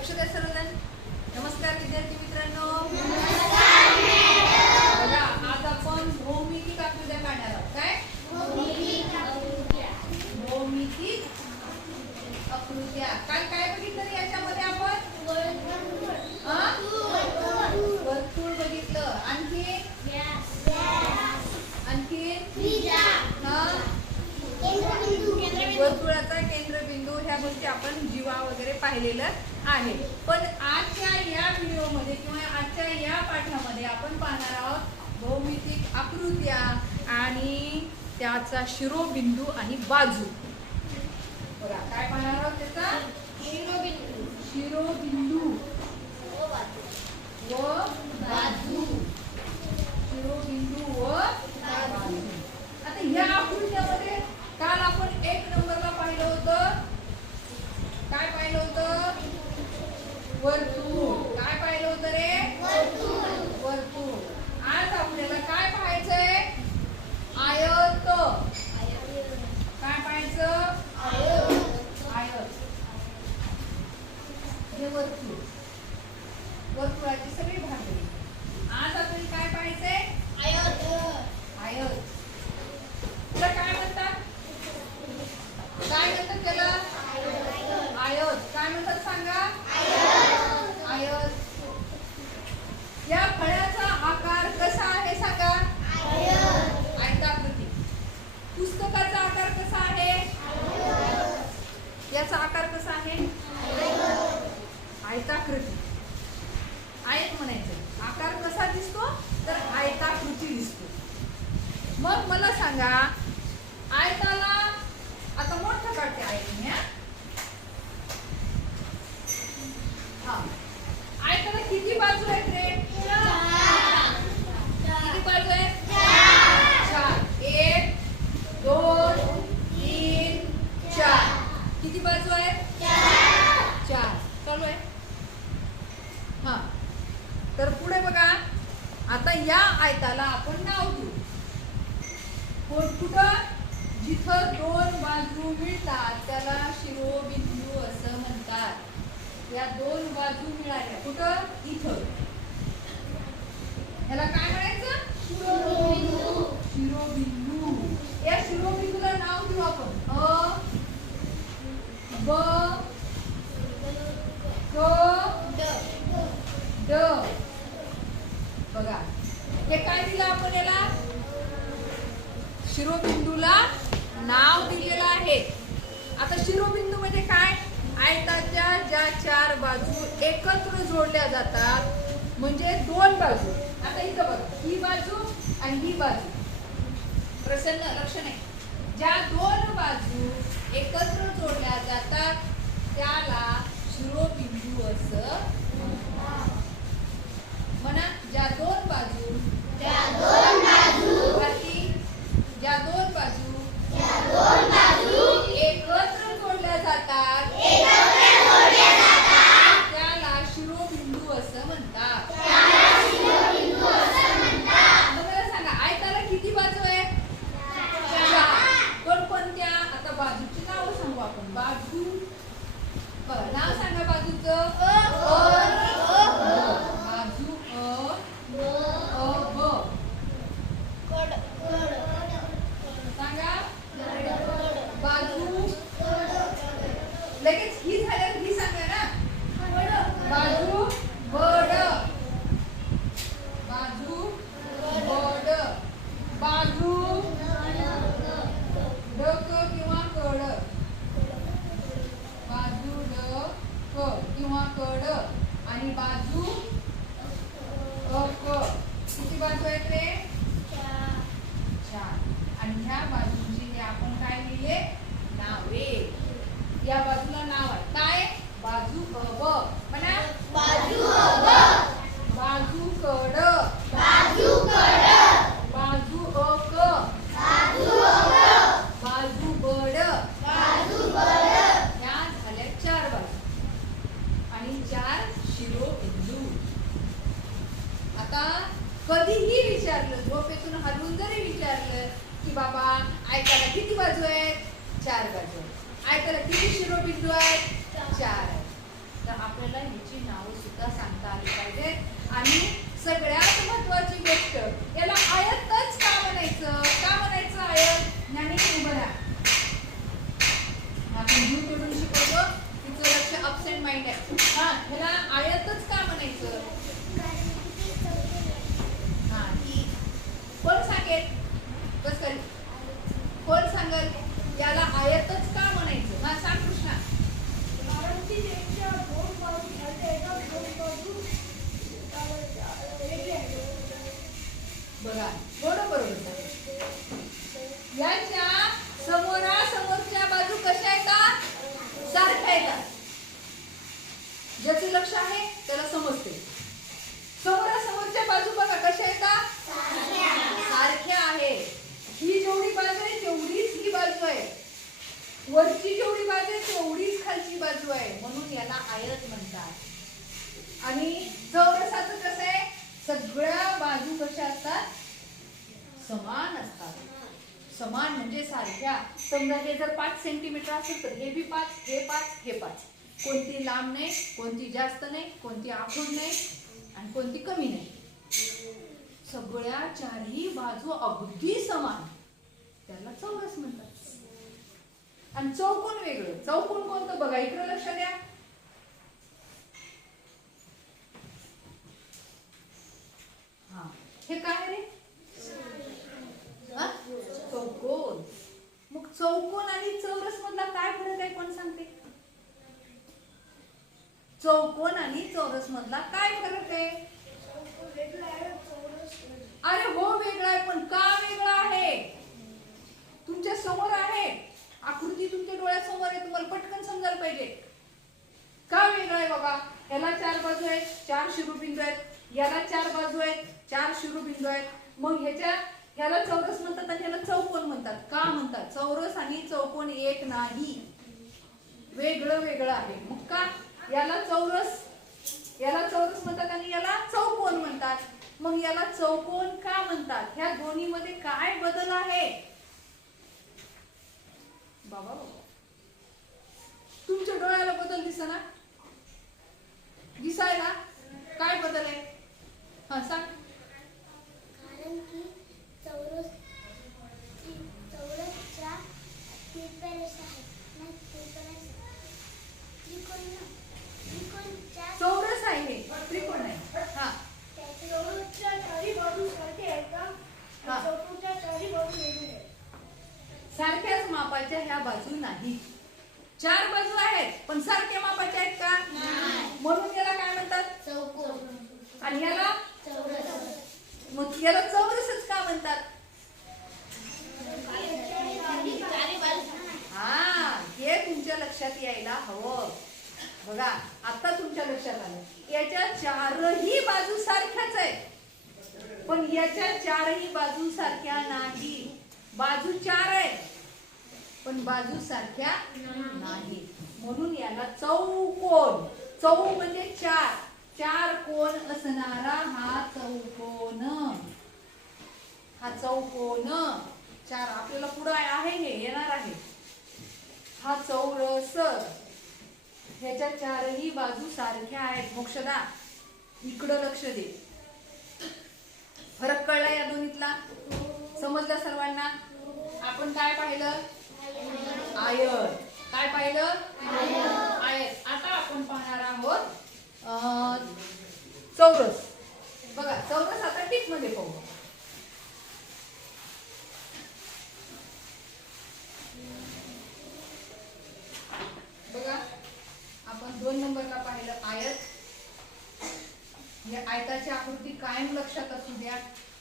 लक्ष द्या सर्वजण नमस्कार विद्यार्थी मित्रांनो. बघा आज आपण भौमितिक आकृत्या काढणार आहोत. काय? भौमितिक आकृत्या. काय काय बघितलं याच्यामध्ये आपण? हा? वर्तुळ बघितलं. आणखी? आणखी? हा? वर्तुळाचा केंद्रबिंदू. ह्या गोष्टी आपण जीवा वगैरे पाहिलेलं आहे. पण आजच्या या व्हिडिओमध्ये किंवा आजच्या या पाठामध्ये आपण पाहणार आहोत भौमितिक आकृत्या आणि त्याचा शिरोबिंदू आणि बाजू. बघा काय पाहणार आहोत त्याचा? शिरोबिंदू. व बाजू. शिरोबिंदू व बाजू. आता या आकृत्यामध्ये काल आपण एक नंबरला पाहिलं होतं काय पाहिलं होतं वर्तुळ काय पाहिलं होतं रे वर्तुळ आज आपल्याला काय पाहायचंय आयत काय पाहायचं आयत हे वर्तुळ वर्तुळाची सगळी भाग आज आपण काय पाहायचंय आयत त्याला काय म्हणतात काय म्हणतात त्याला आयत काय म्हणतात सांगा आयत या फळ्याचा आकार कसा आहे सांगा आयताकृती पुस्तकाचा आकार कसा आहे याचा आकार कसा आहे आयताकृती. आयत म्हणायचं. आकार कसा दिसतो? तर आयताकृती दिसतो. मग मला सांगा आयताला आता मोठं काढते आयत मी हा? हा आयताला किती बाजू आहेत रे किती बाजू आहेत चार एक दोन तीन चार किती बाजू आहेत चार चालू आहे हा तर पुढे बघा आता या आयताला आपण नाव देऊ कोण कुठं? जिथं दोन बाजू मिळतात त्याला शिरोबिंदू असं म्हणतात. या दोन बाजू मिळाल्या. कुठं? इथं. याला काय म्हणायचं? शिरोबिंदू. या शिरोबिंदूला नाव देऊ आपण. अ ब ड. बघा. हे काय दिलं आपण याला? शिरोबिंदूला नाव दिलेलं आहे. आता शिरोबिंदू म्हणजे काय? आयताच्या ज्या चार बाजू एकत्र जोडल्या जातात म्हणजे दोन बाजू. आता इथं बघ ही बाजू आणि ही बाजू. प्रसन्न लक्ष नाही ज्या दोन बाजू एकत्र जोडल्या जातात त्याला शिरोबिंदू असं म्हणा ज्या दोन बाजू वरती ज्या दोन बाजू एकत्र जोडल्या जातात त्याला शिरोबिंदू असं म्हणतात आता मला सांगा आयताला किती बाजू आहे चार. कोणकोणत्या आता बाजूची नाव सांगू आपण बाजू बघा नाव सांगा बाजूचं बाजू अ अ ब सांगा बाजू लगेच ही झाल्यावर ही सांगा ना बाजू बड बाजू बड बाजू डक किंवा कड बाजू डक किंवा कड आणि बाजू अक किती बाजू आहेत रे चार आणि ह्या बाजूची हे आपण काय लिहिले नावे या बाजूला नाव आहे काय बाजू अब म्हणा बाजू कड बाजू अक बाजू बड ह्या झाल्या चार बाजू आणि चार शिरोबिंदू आता कधीही विचारलं झोपेतून हलवून जरी विचारलं की बाबा आयताला किती बाजू आहेत? चार बाजू आहेत. आयताला किती शिरोबिंदू आहेत? चार आहेत. तर आपल्याला ह्याची नावं सुद्धा सांगता आली पाहिजेत आणि सगळ्यात महत्वाची गोष्ट याला आयतच का म्हणायचं? का म्हणायचं आयत? ज्ञानी उभं राहा. आपण जीव शिकवतो तिचं लक्ष अबसेंट माइंड आहे. हा ह्याला आयतच कशा आहे त्याला समजते. समोरासमोरच्या बाजू बघा कशा येतात सारख्या आहे. ही जेवढी बाजू आहे तेवढीच ही बाजू आहे. वरची जेवढी बाजू आहे तेवढीच खालची बाजू आहे. म्हणून याला आयत म्हणतात. आणि चौरसाचं कसं आहे? सगळ्या बाजू कशा असतात? समान असतात. समान म्हणजे सारख्या. समजा हे जर पाच सेंटीमीटर असेल तर हे बी पाच हे पाच हे पाच. कोणती लांब नाही कोणती जास्त नाही कोणती आखूड नाही आणि कोणती कमी नाही. सगळ्या चारही बाजू अगदी समान. त्याला चौरस म्हणतात. आणि चौकोन वेगळं. चौकोन कोणतं? बघा इकडं लक्ष द्या. हा. हे काय रे? चौकोन. मग चौकोन आणि चौरस मधला काय फरक आहे? कोण सांगते? चौकोन आणि चौरस मधला काय फरक आहे? अरे हो वेगळा आहे पण का वेगळा आहे? तुमच्यासमोर आहे. आकृती तुमच्या डोळ्यासमोर आहे तुम्हाला पटकन समजायला पाहिजे. का वेगळा आहे बघा? याला चार बाजू आहेत चार शिरोबिंदू आहेत. याला चार बाजू आहेत चार शिरोबिंदू आहेत. मग ह्याच्या ह्याला चौरस म्हणतात आणि ह्याला चौकोन म्हणतात. का म्हणतात? चौरस आणि चौकोन एक नाही. वेगळं वेगळं आहे. मग का? याला चौरस याला चौरस म्हणतात आणि याला चौकोन म्हणतात. मग याला चौकोन का म्हणतात? ह्या दोन्ही मध्ये काय बदल आहे? बाबा बाबा. तुमच्या डोळ्याला बदल दिसना? दिसायला? काय बदल आहे? हा सांग. कारण की चौरस चौरसच्या तिरप्या रेषा आहेत नाही तिरप्या रेषा त्रिकोण ना त्रिकोणच्या चौरस आहे हे त्रिकोण आहे हा त्याच्या चौरसच्या चारी बाजू सारख्या आहेत हा. का चौकोनच्या चारी बाजू वेगळ्या आहेत. सारख्याच मापाच्या ह्या बाजू नाही चार बाजू आहेत पण सारख्या मापाच्या आहेत का म्हणून याला काय म्हणतात चौकोन आणि याला चौरस मग याला चौरसच का म्हणतात चारी बाजू हा हे तुमच्या लक्षात यायला हवं. बघा आता तुमच्या लक्षात आलं. याच्या चारही बाजू सारख्याच आहे पण याच्या चारही बाजू सारख्या नाही. बाजू चार आहेत पण बाजू सारख्या नाही. म्हणून याला चौकोन. चौ म्हणजे चार. चार कोण असणारा हा चौकोन. हा चौकोन. चार आपल्याला पुढं आहे हे येणार आहे. हा चौ सर ह्याच्या चारही बाजू सारख्या आहेत. मोक्षदा इकडं लक्ष दे. फरक कळला या दोन्हीतला? समजला सर्वांना? आपण काय पाहिलं? आयन काय पाहिलं? आयत. आता आपण पाहणार आहोत चौरस. बघा चौरस आता टिकमध्ये पाहू बघा आपण दोन नंबरला पाहिलं आयत या आयताची आकृती कायम लक्षात असू द्या.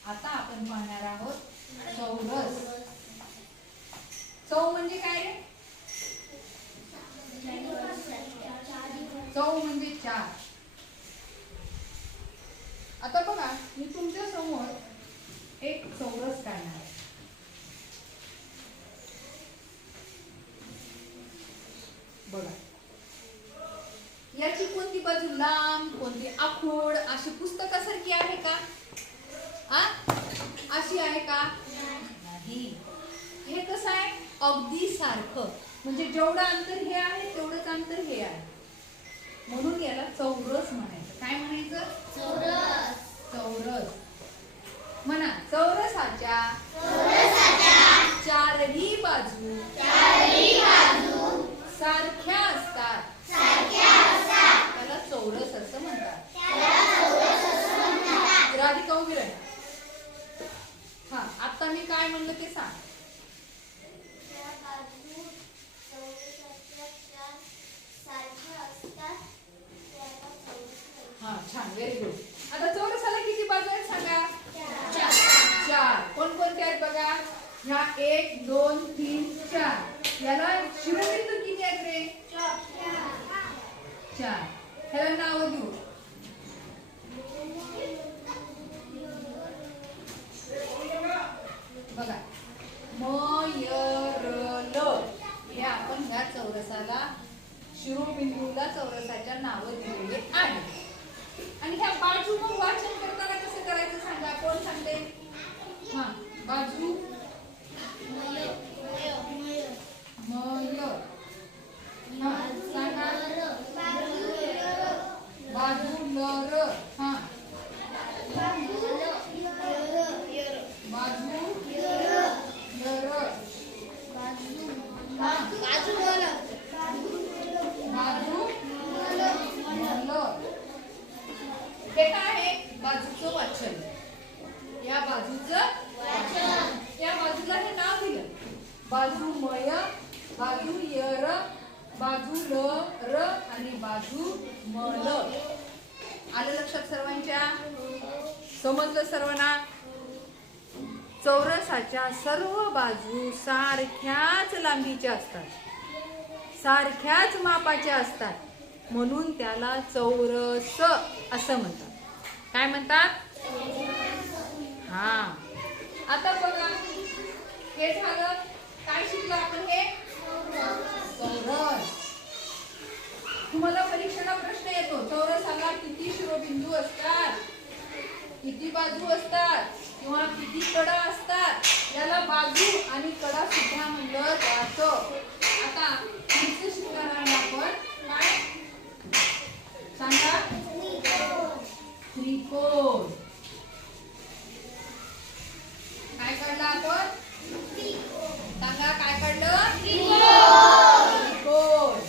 आता आपण पाहणार आहोत चौरस. चौ म्हणजे काय रे? चौ म्हणजे चार. आता बघा मी तुमच्यासमोर एक चौरस काढणार आहे. बघा. लांब कोणती आखूड अशी पुस्तकासारखी आहे का? अशी आहे का? हे कसं आहे? अगदी सारखं. म्हणजे जेवढं अंतर हे आहे तेवढंच अंतर हे आहे. म्हणून याला चौरस म्हणायचं. काय म्हणायचं? चौरस. चौरस. म्हणा चौरसाच्या चारही बाजू चारही बाजू सारख्या आता मी काय म्हणलं ते सांग. छान व्हेरी गुड आता चौरसाला किती बाजू आहेत सांगा? चार. कोण आहेत बघा? ह्या एक दोन तीन चार. याला शिवबिंदू किती आहेत रे? चार. ह्याला नाव देऊ. बघा. म य र ल हे आपण ह्या चौरसाला शिरोबिंदूला चौरसाच्या नावं दिलेली आहे आणि ह्या बाजू मग वाचन करताना कसं करायचं सांगा? कोण सांगते हा बाजू मय हा सांगा बाजू ल र हा बाजू य र हा बाजू ल हे काय आहे बाजूचं वाचन या बाजूचं या बाजूला हे नाव दिलं बाजू मय बाजू यर बाजू ल र आणि बाजू म ल. आलं लक्षात सर्वांच्या? समजलं सर्वांना? चौरसाच्या सर्व बाजू सारख्याच लांबीच्या असतात. सारख्याच मापाच्या असतात. म्हणून त्याला चौरस असं म्हणतात. काय म्हणतात? हा. आता बघा. हे झालं. काय शिकलं आपण हे? चौरस तुम्हाला परीक्षेला प्रश्न येतो. चौरसाला किती शिरोबिंदू असतात? किती बाजू असतात? किंवा किती कडा असतात? याला बाजू आणि कडा सुद्धा म्हणलं जातं. आता शिकणार आपण काय सांगा त्रिकोण काय काढलं आपण सांगा काय काढलं त्रिकोण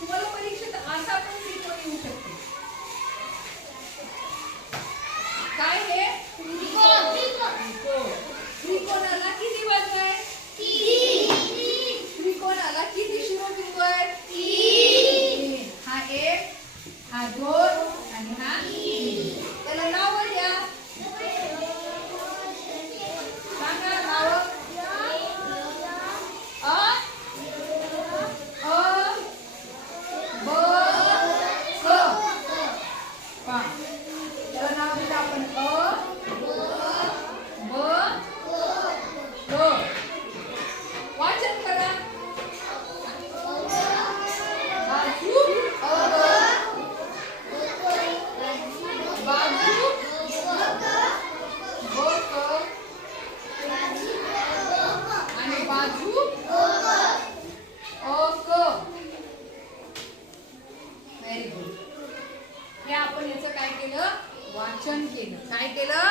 तुम्हाला परीक्षेत असा पण त्रिकोण येऊ शकतो काय हे त्रिकोण त्रिकोणाला किती बाजू आहे त्रिकोणाला किती शिरोबिंदू आहेत तीन. हा एक हा दोन आणि हा तीन. त्याला नाव द्या सांगा नाव अ अ ब क पहा. त्याला नाव दिलं आपण अ ब क वाचन करा बाजू अ बाजू ब क आणि बाजू अ क व्हेरी गुड हे आपण याचं काय केलं वाचन केलं काय केलं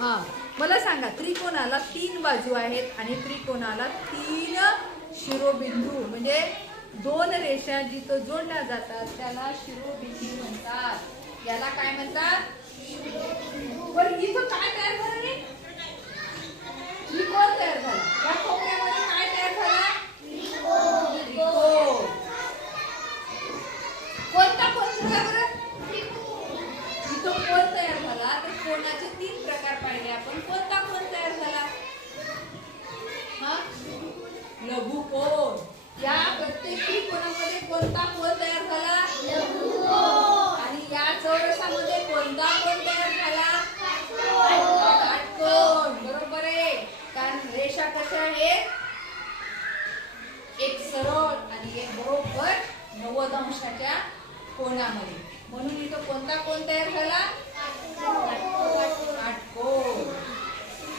हा मला सांगा त्रिकोणाला तीन बाजू आहेत आणि त्रिकोणाला तीन शिरोबिंदू म्हणजे दोन रेषा जिथं जातात त्याला शिरोबिंदू म्हणतात. याला काय म्हणतात? बरं इथं काय तयार झालं रे? त्रिकोण तयार झाला. या कोपऱ्यामध्ये काय तयार झाला? त्रिकोण. कोणता कोण झाला बरं? इथं कोण तयार झाला? तर कोणाचे तीन प्रकार पाहिले आपण. कोणता कोण तयार झाला? हा? लघु कोण या प्रत्येकी कोणामध्ये कोणता कोण बरोबर नव्वद अंशाच्या कोणामध्ये? म्हणून इथं कोणता कोण तयार झाला?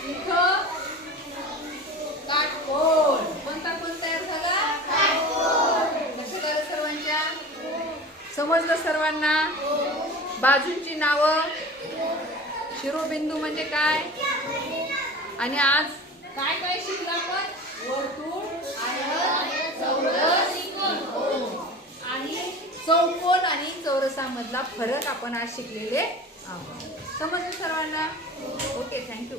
इथं काटकोन कोणता कोण तयार झाला? लक्षात सर्वांच्या? समजलं सर्वांना? बाजूंची नावं? शिरोबिंदू म्हणजे काय? आणि आज काय काय शिकलं आपण? वर्तुळ आयत चौरस आणि चौकोन आणि चौरसामधला फरक आपण आज शिकलेले आहोत. समजलं सर्वांना? Okay thank you